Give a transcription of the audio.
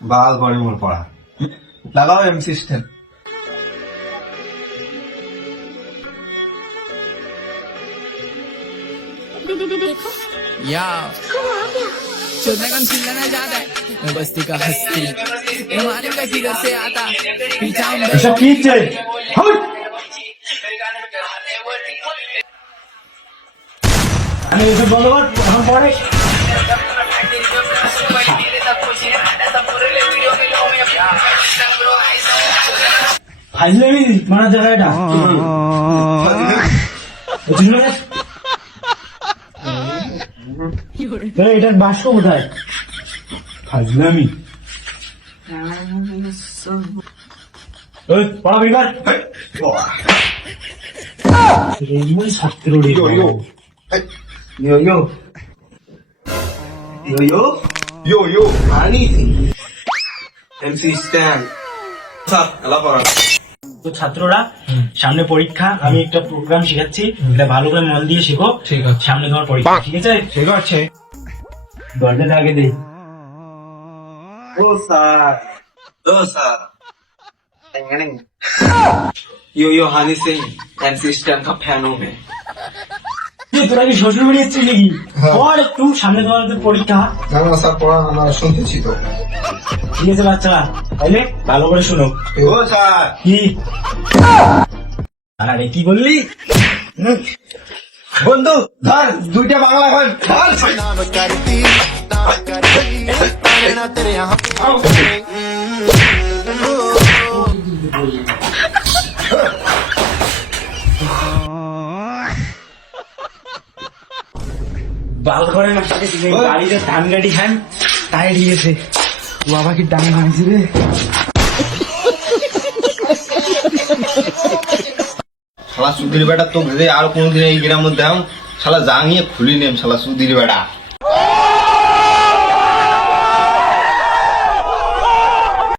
बाल बड़ी मोर पड़ा लगाओ एम सिस्टम या चोदने का चिल्लाना ज्यादा है मैं बस्ती का हस्ती हमारे का फिगर से आता पीछा ऐसा कीचे हट अरे ये सब बोलो हम पढ़े फाइनली माना जगह এটা বুঝলে এটার বাক্স কোথায় ফাজলামি ওই পড়া বিবার রেমন ছাত্র রে ইয়ো ইয়ো ইয়ো ইয়ো ইয়ো ইয়ো আনি এমসি স্ট্যান্ড স্যার আলা পড়া তো ছাত্ররা সামনে পরীক্ষা আমি একটা প্রোগ্রাম শেখাচ্ছি এটা ভালো করে মন দিয়ে শেখো ঠিক আছে সামনে তোমার পরীক্ষা ঠিক আছে ঠিক আছে দলটা আগে দে ও স্যার यो यो हानि सिंह एमसी स्टैंड का फैन हूँ मैं যে তোরা কি শ্বশুর বাড়ি যাচ্ছিস নাকি পড় একটু সামনে তোমাদের পরীক্ষা না না স্যার পড়া আমরা শুনতেছি তো ঠিক আছে বাচ্চারা তাইলে ভালো করে শোনো ও স্যার কি আরে কি বললি বন্ধু ধর দুইটা বাংলা গান ধর বাল করে না গাড়িতে ধান গাড়ি খান তাই দিয়েছে বাবা কি ডান মানছি রে শালা সুধীর বেটা তো আর কোনদিন এই গ্রামের দাম শালা জাঙিয়ে খুলি নেম শালা সুধীর বেটা